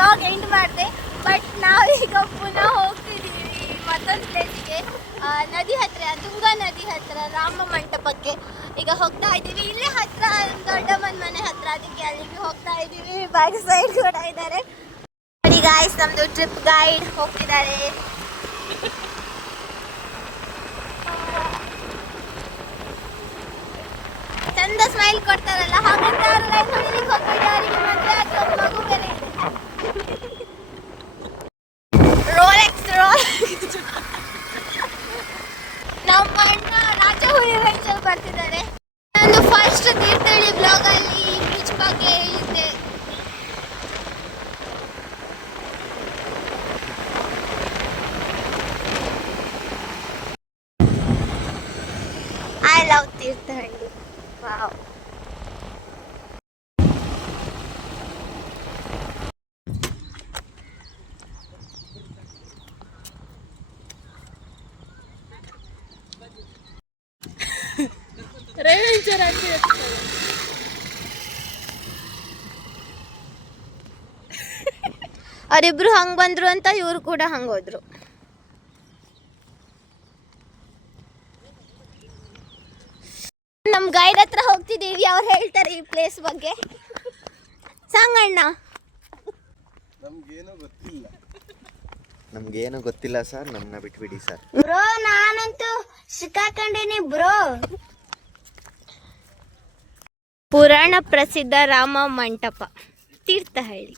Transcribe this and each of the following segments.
Vlog end ಮಾಡಿದೆ. But ನಾವೀಗ ಪುನಃ ಹೋಗ್ತಿದ್ದೀವಿ ಮತ್ತೊಂದು ಪ್ಲೇಸಿಗೆ, ನದಿ ಹತ್ರ, ತುಂಗಾ ನದಿ ಹತ್ರ ರಾಮ ಮಂಟಪಕ್ಕೆ ಈಗ ಹೋಗ್ತಾ ಇದ್ದೀವಿ. ಇಲ್ಲೇ ಹತ್ರ ದೊಡ್ಡಮ್ಮನ ಮನೆ ಹತ್ರ, ಅದಕ್ಕೆ ಅಲ್ಲಿಗೆ ಹೋಗ್ತಾ ಇದ್ದೀವಿ. ಬ್ಯಾಕ್ ಸೈಡ್ ಕೂಡ ಇದ್ದಾರೆ ನೋಡಿ ಗಾಯ್ಸ್, ನಮ್ದು ಟ್ರಿಪ್ ಗೈಡ್ ಹೋಗ್ತಿದ್ದಾರೆ. ಚಂದ ಸ್ಮೈಲ್ ಕೊಡ್ತಾರಲ್ಲ, ಹಾಗಂತ ಲೈನ್ ಹೊಡಿಲಿಕ್ಕೆ ಹೋಗ್ತಿದ್ದಾರೆ. ಮದುವೆ ಆಗೋ ಮಗು ಬೇರೆ ಇದೆ. ರೋಲೆಕ್ಸ್ ನಮ್ಮ ಅಣ್ಣ ರಾಜ ಹುಲಿ ರೇಂಜಲ್ಲಿ ಬರ್ತಿದ್ದಾರೆ. ನಾನು ಫಸ್ಟ್ ತೀರ್ಥಹಳ್ಳಿ ಬ್ಲಾಗಲ್ಲಿ ಬೀಚ್ ಬಗ್ಗೆ ಹೇಳಿದ್ದೆ. I love Thirthahalli. Wow. Ranger ಆಗ್ತಿದೆ. ಅವರಿಬ್ರು ಹಂಗೆ ಬಂದ್ರು ಅಂತ ಇವರು ಕೂಡ ಹಂಗೆ ಹೋದ್ರು. ನಮ್ಮ ಗೈಡ್ ಹತ್ರ ಹೋಗ್ತಿದ್ದೀವಿ, ಅವ್ರು ಹೇಳ್ತಾರೆ ಈ ಪ್ಲೇಸ್ ಬಗ್ಗೆ. ಸಂಗಣ್ಣ ನಮ್ಗೇನು ಗೊತ್ತಿಲ್ಲ ಸರ್, ನಮ್ಮನ್ನ ಬಿಟ್ಬಿಡಿ ಸರ್. ಬ್ರೋ ನಾನಂತೂ ಸಿಕ್ಕಾಕೊಂಡೇನಿ ಬ್ರೋ. ಪುರಾಣ ಪ್ರಸಿದ್ಧ ರಾಮ ಮಂಟಪ ತೀರ್ಥಹಳ್ಳಿ.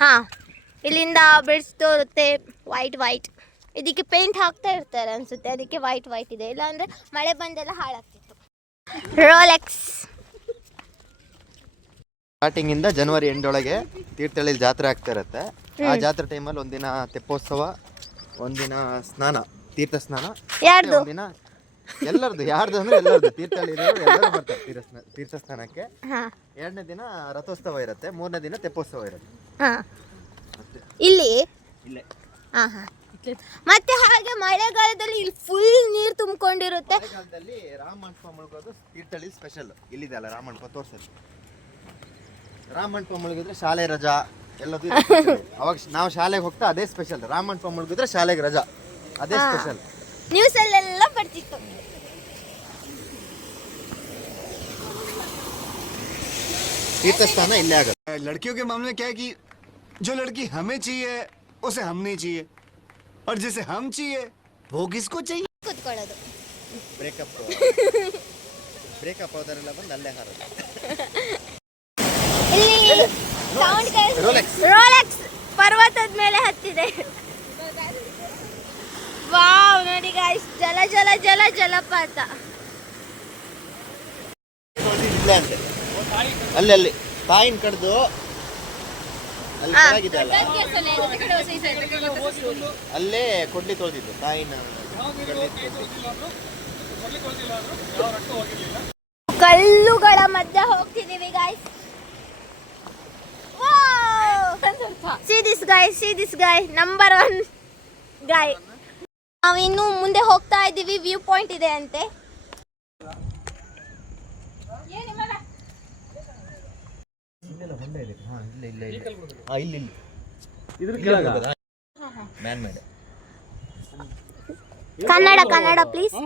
ಹಾ, ಇಲ್ಲಿಂದ ಬ್ರಿಡ್ಜ್ ತೋರುತ್ತೆ ವೈಟ್. ಇದಕ್ಕೆ ಪೇಂಟ್ ಹಾಕ್ತಾ ಇರ್ತಾರೆ ಅನ್ಸುತ್ತೆ, ಅದಕ್ಕೆ ವೈಟ್ ಇದೆ. ಇಲ್ಲಾಂದ್ರೆ ಮಳೆ ಬಂದೆಲ್ಲ ಹಾಳಾಗ್ತಿತ್ತು. ರೋಲೆಕ್ಸ್ ಸ್ಟಾರ್ಟಿಂಗ್ ಇಂದ ಜನವರಿ ಎಂಡ್ ಒಳಗೆ ತೀರ್ಥಹಳ್ಳಿ ಜಾತ್ರೆ ಆಗ್ತಾ ಇರುತ್ತೆ. ಆ ಜಾತ್ರೆ ಟೈಮಲ್ಲಿ ಒಂದಿನ ತೆಪ್ಪೋತ್ಸವ, ಒಂದಿನ ಸ್ನಾನ, ತೀರ್ಥ ಸ್ನಾನ. ಯಾರ್ದು? ಒಂದಿನ ಎಲ್ಲರದು, ಯಾರ್ದು ಅಂದ್ರೆ ಎಲ್ಲರದು, ತೀರ್ಥಹಳ್ಳಿ ಎಲ್ಲರೂ ಬರ್ತಾರೆ ತೀರ್ಥ ಸ್ನಾನಕ್ಕೆ. ಎರಡನೇ ದಿನ ರಥೋತ್ಸವ ಇರುತ್ತೆ, ಮೂರನೇ ದಿನ ತೆಪ್ಪೋತ್ಸವ ಇರುತ್ತೆ. ಇಲ್ಲಿ ಇಲ್ಲೇ ಮತ್ತೆ ಹಾಗೆ ಮಳೆಗಾಲದಲ್ಲಿ ಇಲ್ಲಿ ಫುಲ್ ನೀರು ತುಂಬಿಕೊಂಡಿರುತ್ತೆ. ಮಳೆಗಾಲದಲ್ಲಿ ರಾಮ ಮಂಟಪ ಮುಳುಗೋದು ತೀರ್ಥಹಳ್ಳಿ ಸ್ಪೆಷಲ್. ಇಲ್ಲಿದೆ ಅಲ್ಲ ರಾಮ ಮಂಟಪ, ತೋರಿಸೋದು. ರಾಮ ಮಂಟಪ ಮುಳುಗಿದ್ರೆ ಶಾಲೆ ರಜಾ ಎಲ್ಲದೂ ಅವಾಗ ನಾವು ಶಾಲೆಗೆ ಹೋಗ್ತಾ ಅದೇ ಸ್ಪೆಷಲ್. ರಾಮ ಮಂಟಪ ಮುಳುಗಿದ್ರೆ ಶಾಲೆಗೆ ರಜಾ, ಅದೇ ಸ್ಪೆಷಲ್. ನ್ಯೂಸ್ ಅಲ್ಲೆಲ್ಲ ಬರ್ತಿತ್ತು. तीर्थ स्थान इल्ले आगुत्ते. लड़कियों के मामले में क्या है कि जो लड़की हमें चाहिए उसे हम नहीं चाहिए, और जिसे हम चाहिए वो किसको चाहिए. ಕೂತ್ಕೊಳ್ಳೋದು. ಬ್ರೇಕಪ್ ಹೋದರೆಲ್ಲ ಬಂದು ಅಲ್ಲೇ ಹಾರೋದು. ಇಲ್ಲಿ ಸೌಂಡ್ ರೋಲೆಕ್ಸ್ ಪರ್ವತದ ಮೇಲೆ ಹತ್ತಿದೆ. ವಾವ್, ನೋಡಿ ಗಾಯ್ಸ್, ಜಲಪಾತ. ಅಲ್ಲಿ ತಾಯಿನ ಕಡ್ದು ಅಲ್ಲಿ ಕೆಳಗಿದೆ ಅಲ್ಲ, ಅಲ್ಲೇ ಕೊಡ್ಲಿ ತೊಳೆದಿದ್ದು ತಾಯಿನ. ಕಲ್ಲುಗಳ ಮಧ್ಯೆ ಹೋಗ್ತಿದೀವಿ guys. See this guy, number 1 guy. ನಾವಿನ್ನು ಮುಂದೆ ಹೋಗ್ತಾ ಇದ್ದೀವಿ, ವ್ಯೂ ಪಾಯಿಂಟ್ ಇದೆ ಅಂತೆ. ಕನ್ನಡ ಪ್ಲೀಸ್.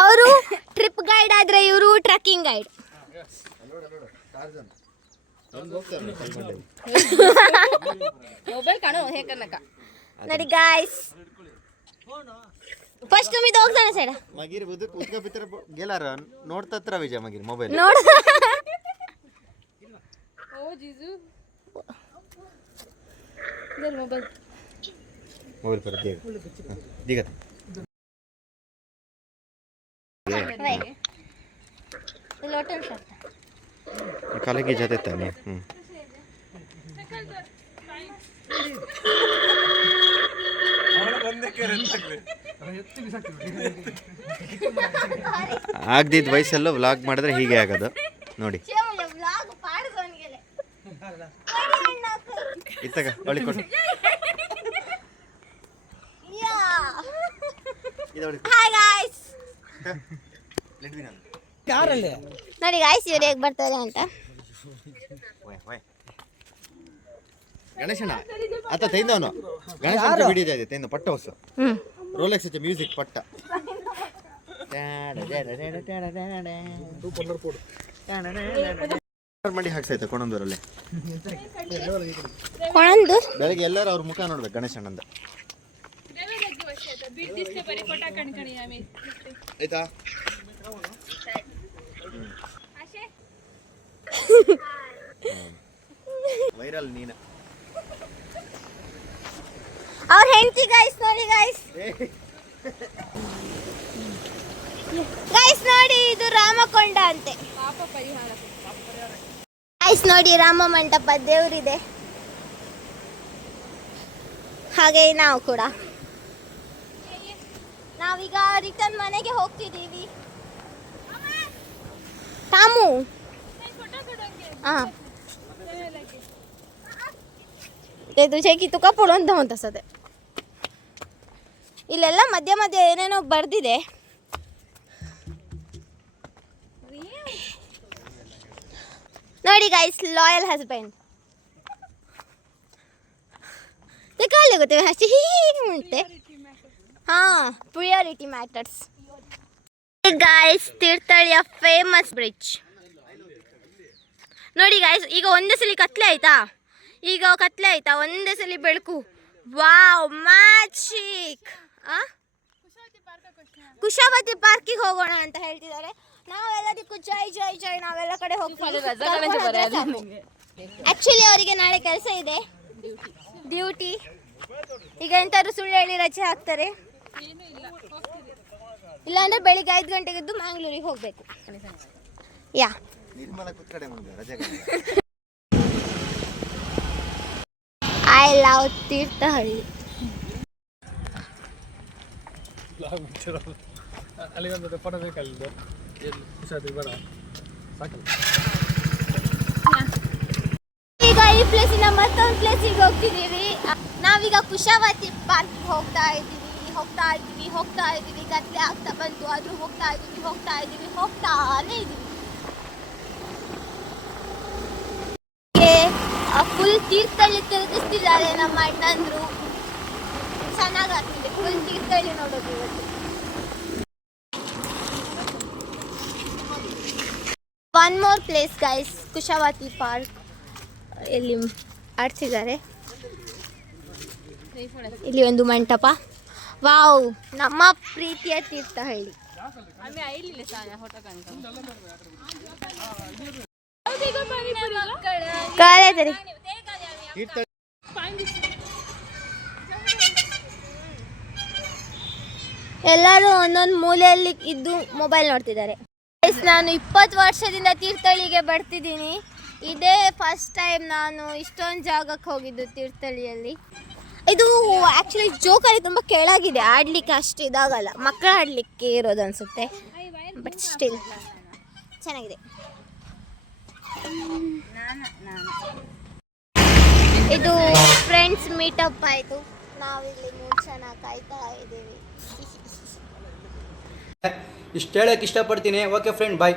ಅವರು ಟ್ರಿಪ್ ಗೈಡ್ ಆದ್ರೆ ಇವರು ಟ್ರೆಕ್ಕಿಂಗ್ ಗೈಡ್. ನೋಡಿ ಗಾಯ್ಸ್, ಫಸ್ಟ್ तुम्ही दोघ जण साइड मागीर उदका भितर गेल्यार नोडतात विजय मागीर मोबाईल नोड. ओ जीजू दर मोबाईल पर दिगत लोटन शकता कालगी जाते ताने. ಆಗದಿದ್ದ ವಯಸ್ಸಲ್ಲೂ ವ್ಲಾಗ್ ಮಾಡಿದ್ರೆ ಹೀಗೆ ಆಗೋದು ನೋಡಿ. ಇತ್ತಾಗ ಬಳಿ ಕೊಡು. Hi guys. ಲೆಡ್ವಿನನ್ ನೋಡಿ ಗಾಯ್ಸ್ ಇವ್ರು ಹೇಗೆ ಬರ್ತಾರೆ ಅಂತ. ಗಣೇಶನ ಆತ ತೈಂದವನು ಗಣೇಶನ ವಿಡಿಯೋ ಇದೆ ತೈಂದ ಪಟ್ಟ ಹೊಸ ರೋಲೆಕ್ಸ್ ಇಚ್ಚೆ ಮ್ಯೂಸಿಕ್ ಪಟ್ಟ ಮಂಡಿ ಹಾಕ್ಸೈತೆ ಕೊಣಂದೂರಲ್ಲಿ. ಕೊಣಂದು ಬೆಳಗ್ಗೆ ಎಲ್ಲರೂ ಅವ್ರ ಮುಖ ನೋಡ್ಬೇಕು ಗಣೇಶಣ್ಣಂದ. ಆಯ್ತಾ ವೈರಲ್ ನೀನ ಅವ್ರ ಹೆಂಡತಿ ಗಾಯ್ಸ್ ನೋಡಿ ಗಾಯ್ಸ್. ಗೈಸ್ ನೋಡಿ ಇದು ರಾಮಕೊಂಡ ಅಂತೆ. ಗೈಸ್ ನೋಡಿ ರಾಮ ಮಂಟಪ ದೇವರಿದೆ. ಹಾಗೆ ನಾವು ಕೂಡ ನಾವೀಗ ರಿಟರ್ನ್ ಮನೆಗೆ ಹೋಗ್ತಿದ್ದೀವಿ. ತಾಮು ते तुझे की तुका पडून ಅಂತ ಅನ್ಸದೆ. ಇಲ್ಲೆಲ್ಲ ಮಧ್ಯ ಮಧ್ಯ ಏನೇನೋ ಬರ್ದಿದೆ. ನೋಡಿ ಗೈಸ್ ಲಾಯಲ್ ಹಸ್ಬೆಂಡ್ ಕಾಲೇ ಗೊತ್ತೇ ಹಸಿ ಉಂಟೆ. ಹಾಂ ಪ್ರಿಯಾರಿಟಿ ಮ್ಯಾಟರ್ಸ್. ಗೈಸ್ ತೀರ್ಥಹಳ್ಳಿಯ ಫೇಮಸ್ ಬ್ರಿಡ್ಜ್ ನೋಡಿ ಗೈಸ್. ಈಗ ಒಂದೇ ಸಲ ಕತ್ಲೆ ಆಯ್ತಾ, ಒಂದೇ ಸಲ ಬೆಳಕು. Wow magic. ಕುಶಾವತಿ ಪಾರ್ಕಿಗೆ ಹೋಗೋಣ ಅಂತ ಹೇಳ್ತಿದ್ದಾರೆ. ನಾವೆಲ್ಲದಕ್ಕೂ ಜೈ ಜೈ ಜೈ ನಾವೆಲ್ಲ ಕಡೆ ಹೋಗ್ತೀವಿ. ಆ್ಯಕ್ಚುಲಿ ಅವರಿಗೆ ನಾಳೆ ಕೆಲಸ ಇದೆ, ಡ್ಯೂಟಿ. ಈಗ ಎಂತಾದ್ರು ಸುಳ್ಳು ಹೇಳಿ ರಜೆ ಹಾಕ್ತಾರೆ. ಇಲ್ಲಾಂದ್ರೆ ಬೆಳಿಗ್ಗೆ 5 ಗಂಟೆಗೆ ಎದ್ದು ಮ್ಯಾಂಗ್ಳೂರಿಗೆ ಹೋಗ್ಬೇಕು. Yeah I love Thirthahalli. ಈಗ ಈ ಪ್ಲೇಸಿನ ಮತ್ತೊಂದು ಪ್ಲೇಸಿಗೆ ಹೋಗ್ತಿದ್ದೀವಿ. ನಾವೀಗ ಕುಶಾವತಿ ಪಾರ್ಕಿಗೆ ಹೋಗ್ತಾ ಇದ್ದೀವಿ. ಗದ್ದೆ ಆಗ್ತಾ ಬಂತು ಆದ್ರೂ ಹೋಗ್ತಾನೇ ಇದ್ದೀವಿ. ಫುಲ್ ತೀರ್ಥಹಳ್ಳಿ ತಿರುಗಿಸ್ತಿದ್ದಾರೆ ನಮ್ಮ ಅಣ್ಣಂದ್ರು. ಚೆನ್ನಾಗಾಗ್ತಿದೆ ಫುಲ್ ತೀರ್ಥಹಳ್ಳಿ ನೋಡೋದು ಇವತ್ತು. One more place guys, Kushavathi park ಇಲ್ಲಿ ಆಡ್ಸಿದ್ದಾರೆ. ಇಲ್ಲಿ ಒಂದು ಮಂಟಪ. ವಾವ್ ನಮ್ಮ ಪ್ರೀತಿಯ ತೀರ್ಥಹಳ್ಳಿ. ಎಲ್ಲರೂ ಒಂದೊಂದು ಮೂಲೆಯಲ್ಲಿ ಇದ್ದು ಮೊಬೈಲ್ ನೋಡ್ತಿದ್ದಾರೆ. ನಾನು 20 ವರ್ಷದಿಂದ ತೀರ್ಥಹಳ್ಳಿಗೆ ಬರ್ತಿದ್ದೀನಿ. ಇದೇ ಫಸ್ಟ್ ಟೈಮ್ ನಾನು ಇಷ್ಟೊಂದು ಜಾಗಕ್ಕೆ ಹೋಗಿದ್ದು ತೀರ್ಥಹಳ್ಳಿಯಲ್ಲಿ. ಇದು ಆ್ಯಕ್ಚುಲಿ ಜೋಕಾಲಿ ತುಂಬ ಕೆಳಗಿದೆ, ಆಡಲಿಕ್ಕೆ ಅಷ್ಟು ಇದಾಗಲ್ಲ, ಮಕ್ಕಳು ಆಡಲಿಕ್ಕೆ ಇರೋದು ಅನಿಸುತ್ತೆ. ಬಟ್ ಸ್ಟಿಲ್ ಚೆನ್ನಾಗಿದೆ. ಇದು ಫ್ರೆಂಡ್ಸ್ ಮೀಟಪ್ ಆಯಿತು. ನಾವಿಲ್ಲಿ 3 ಜನ ಕಾಯ್ತಾ ಇದ್ದೀವಿ. ಇಷ್ಟು ಹೇಳಕ್ಕೆ ಇಷ್ಟಪಡ್ತೀನಿ. ಓಕೆ ಫ್ರೆಂಡ್, ಬಾಯ್.